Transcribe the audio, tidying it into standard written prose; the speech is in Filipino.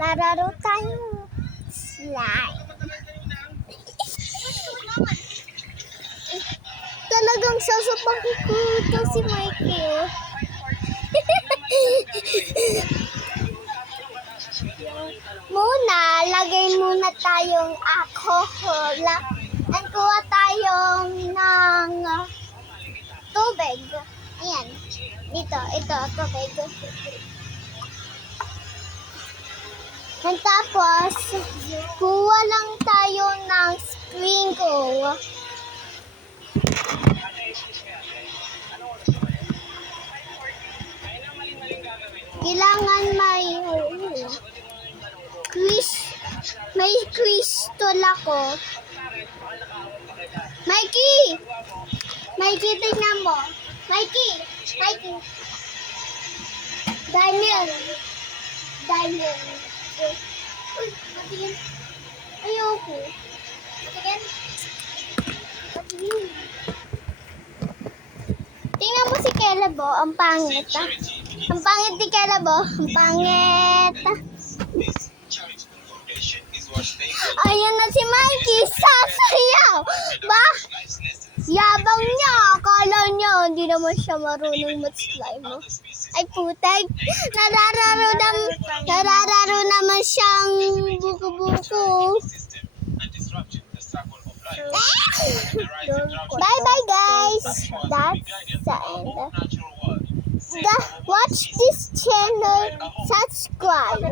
Lararo tayo. Slime. Talagang sasapakin ko ito si Mikey. Muna, lagay muna tayong alcohol. At kuha tayong ng tubig. Ayan. Dito, ito, tubig. At tapos, kuha lang tayo ng sprinkle. Kailangan may crystal ako. Mikey! Mikey, tingnan mo. Mikey! Daniel! Uy, matigin. Ayoko. Matigin. Tingnan mo si Kelabo, ang pangit. Ang pangit ni Kelabo, ang pangit. Ayan na si Mikey, sasayaw. Ba? Yabang niya, akala niya, hindi naman siya marunong mag-slime. Ay putay, narararo naman siyang buko-buko. Bye-bye guys, that's the end. Watch this channel, subscribe.